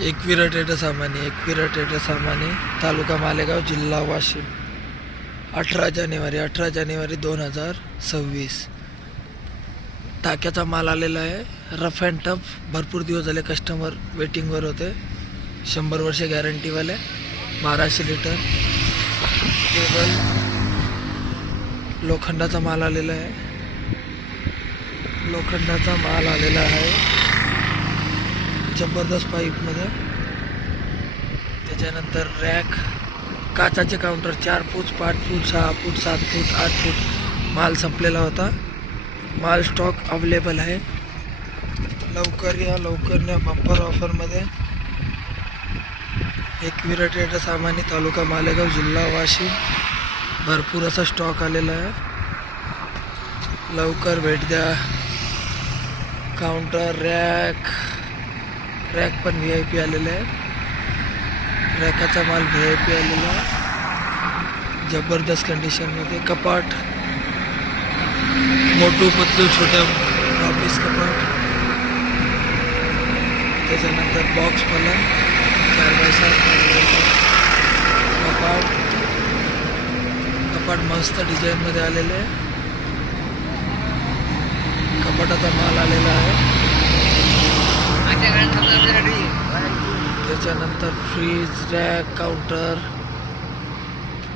Ekvira trader सामानी तालुका मालेगाव जिल्हा वाशिम 18 जानेवारी 2026. टाक्याचा माल आलेला आहे. Rough and tough. भरपूर दिवस झाले कस्टमर वेटिंगवर होते. 100 वर्ष गॅरंटीवाले. 1200 लिटर टेबल लोखंडाचा माल आलेला आहे. जबरदस्त पाईपमध्ये. त्याच्यानंतर रॅक, काचाचे काउंटर 4 फूट, 5 फूट, 6 फूट, 7 फूट, 8 फूट माल संपलेला होता. माल स्टॉक अवेलेबल आहे. लवकर या बंपर ऑफरमध्ये. एकविरा ट्रेडर सामानी तालुका मालेगाव जिल्हा वाशिम. भरपूर असा स्टॉक आलेला आहे. लवकर भेट द्या. काउंटर, रॅक पण VIP आलेला आहे. रॅकाचा माल VIP आलेला आहे. जबरदस्त कंडिशनमध्ये. कपाट मोठू पतलू छोट्या ऑफिस कपाट. त्याच्यानंतर बॉक्स पलंग 4x7 कपाट मस्त डिझाईनमध्ये आलेले आहे. कपाटाचा माल आलेला आहे. त्याच्यानंतर फ्रीज, रॅक, काउंटर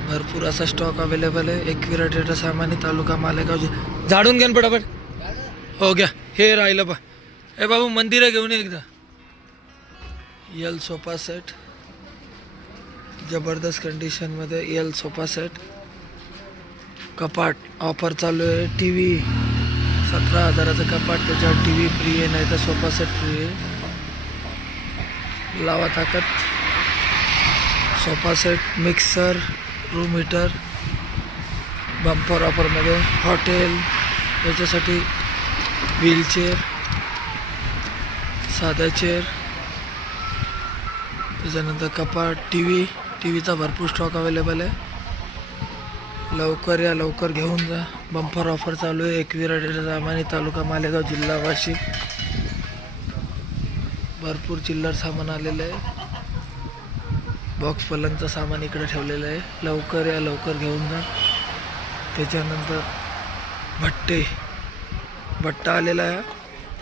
भरपूर असा स्टॉक अवेलेबल आहे. एकविरा ट्रेडर सामानी तालुका मालेगाव. झाडून घ्या पटापट. हो घ्या. हे राहिलं बा. हे बाबू मंदिर घेऊन ये एकदा. यल सोफा सेट जबरदस्त कंडिशनमध्ये. L sofa set. कपाट ऑफर चालू आहे. TV 17,000चं कपाट. त्याच्यावर TV फ्री आहे, नाही तर सोफा सेट फ्री आहे. लावा ताकद. Sofa set, mixer, room heater bumper ऑफरमध्ये. हॉटेल याच्यासाठी व्हीलचेअर, साधा चेअर. त्याच्यानंतर कपाट, टीव्हीचा भरपूर स्टॉक अवेलेबल आहे. लवकर या, लवकर घेऊन जा. बंपर ऑफर चालू आहे. एकविरा ट्रेडर सामानी तालुका मालेगाव जिल्हा वाशिम. भरपूर चिल्लर सामान आलेलं आहे. बॉक्स पलंगचं सामान इकडे ठेवलेलं आहे. लवकर या, लवकर घेऊन जा. त्याच्यानंतर भट्टा आलेला आहे.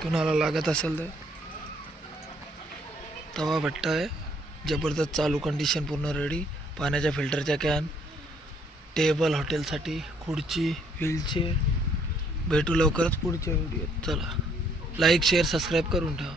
कुणाला लागत असेल तर तवा भट्टा आहे. जबरदस्त चालू कंडिशन, पूर्ण रेडी. पाण्याच्या फिल्टरच्या कॅन, टेबल हॉटेलसाठी, खुर्ची, व्हीलचेअर. भेटू लवकरच पुढच्या व्हिडिओत. चला, लाईक शेअर सबस्क्राईब करून ठेवा.